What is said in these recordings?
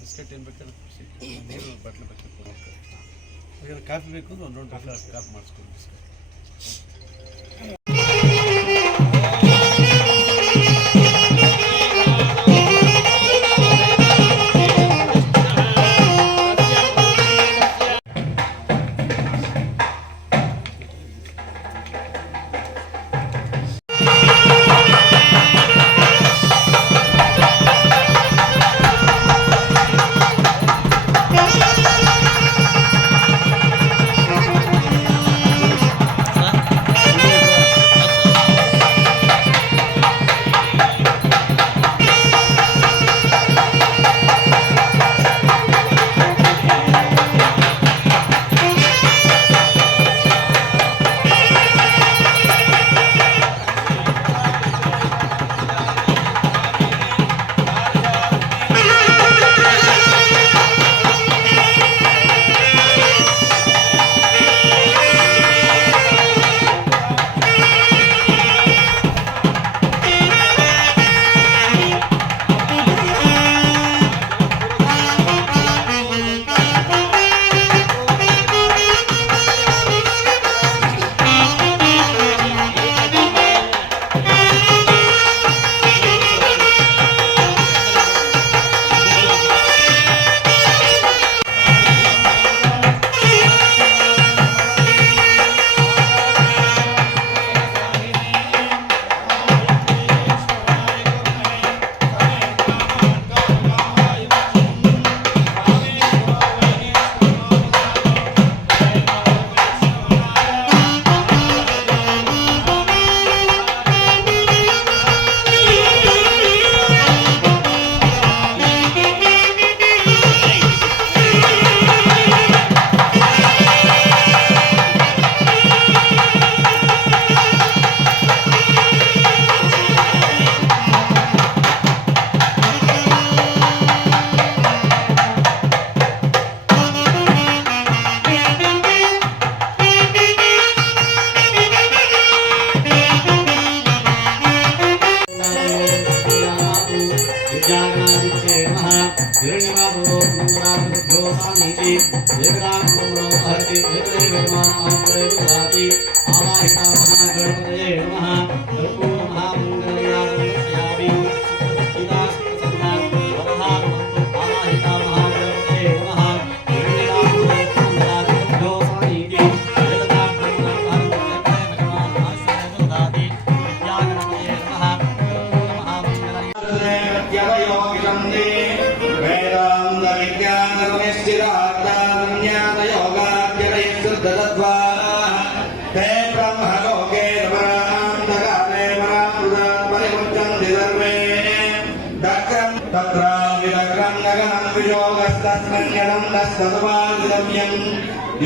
Biscuit ಏನು ಬೇಕಾದ್ರೆ ನೀರು ಬಾಟ್ಲಿ ಬೇಕಾದ್ರೆ ಕಾಫಿ ಬೇಕು ಅಂದ್ರೆ ಒಂದು ಬಾಟ್ಲಿ ಕಾಫಿ ಮಾಡಿಸ್ಕೊಂಡು ಬಿಸ್ಕೆಟ್.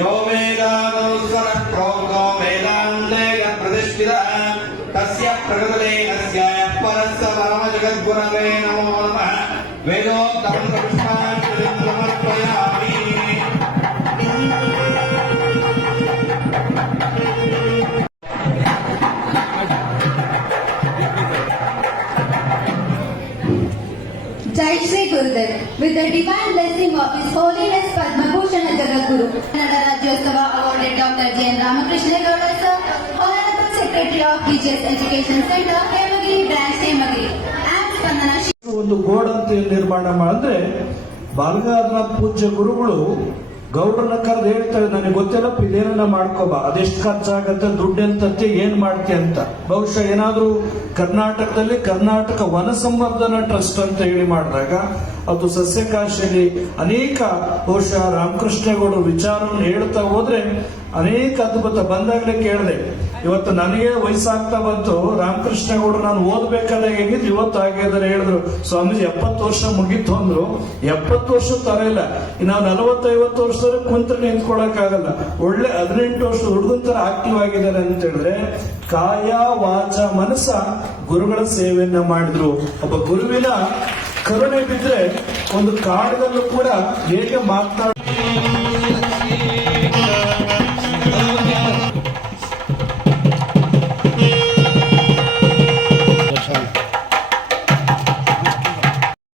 यो वेदानुसरप्रोक्तो वेदान्ते प्रतिष्ठितः तस्य प्रकृतिलेखस्य परस्य परमजगद्गुरवे नमो नमः। वेदोक्तं पुष्पाञ्जलिं समर्पयामि। Jai Shri Gurudev, with the divine blessing of His Holiness Padma Bhushan Jagadguru, Kannada Rajyotsava awarded Dr. J.N. Ramakrishna Gowda sir, Honorable Secretary of Teachers Education Center, Hemagiri Branch, Hemagiri, and Spandana. ಒಂದು ಗೋಡಂತೆ ನಿರ್ಮಾಣ ಮಾಡಿದ್ರೆ ಬಾಲಗಾರನ ಪೂಜ್ಯ ಗುರುಗಳು ಗೌಡ್ರನ್ನ ಕರೆದು ಹೇಳ್ತಾರೆ, ನನಗೆ ಗೊತ್ತಿಲ್ಲಪ್ಪ ಇದೇನನ್ನ ಮಾಡ್ಕೋಬಾ, ಅದೆಷ್ಟು ಖರ್ಚಾಗತ್ತೆ, ದುಡ್ಡೆಂತತ್ತೆ, ಏನ್ ಮಾಡ್ತಿ ಅಂತ. ಬಹುಶಃ ಏನಾದ್ರೂ ಕರ್ನಾಟಕದಲ್ಲಿ ಕರ್ನಾಟಕ ವನ ಸಂವರ್ಧನಾ ಟ್ರಸ್ಟ್ ಅಂತ ಹೇಳಿ ಮಾಡಿದಾಗ ಅದು ಸಸ್ಯಕಾಶಿಯಲ್ಲಿ ಅನೇಕ ಬಹುಶಃ ರಾಮಕೃಷ್ಣೇಗೌಡರು ವಿಚಾರವನ್ನು ಹೇಳ್ತಾ ಹೋದ್ರೆ ಅನೇಕ ಅದ್ಭುತ. ಬಂದಾಗಲೇ ಕೇಳಿದೆ, ಇವತ್ತು ನನಗೆ ವಯಸ್ಸಾಗ್ತಾ ಬಂತು, ರಾಮಕೃಷ್ಣೇಗೌಡರು ನಾನು ಓದ್ಬೇಕಾದಾಗ ಹೇಗಿದ್ದು ಇವತ್ತು ಆಗಿದ್ದಾರೆ. ಹೇಳಿದ್ರು, ಸ್ವಾಮೀಜಿ 70 ವರ್ಷ ಮುಗೀತು ಅಂದ್ರು. 70 ವರ್ಷ ತರ ಇಲ್ಲ, ನಾವು 40-50 ವರ್ಷದವರೆಗೆ ಕುಂತ್ರೆ ನಿಂತ್ಕೊಳಕ್ ಆಗಲ್ಲ. ಒಳ್ಳೆ 18 ವರ್ಷದ ಹುಡುಗನ ತರ ಆಕ್ಟಿವ್ ಆಗಿದ್ದಾರೆ ಅಂತ ಹೇಳಿದ್ರೆ ಕಾಯ ವಾಚ ಮನಸ್ಸ ಗುರುಗಳ ಸೇವೆಯನ್ನ ಮಾಡಿದ್ರು. ಒಬ್ಬ ಗುರುವಿನ ಕರುಣೆ ಬಿದ್ರೆ ಒಂದು ಕಾಡಿನಲ್ಲೂ ಕೂಡ ಹೇಗೆ ಮಾತನಾಡ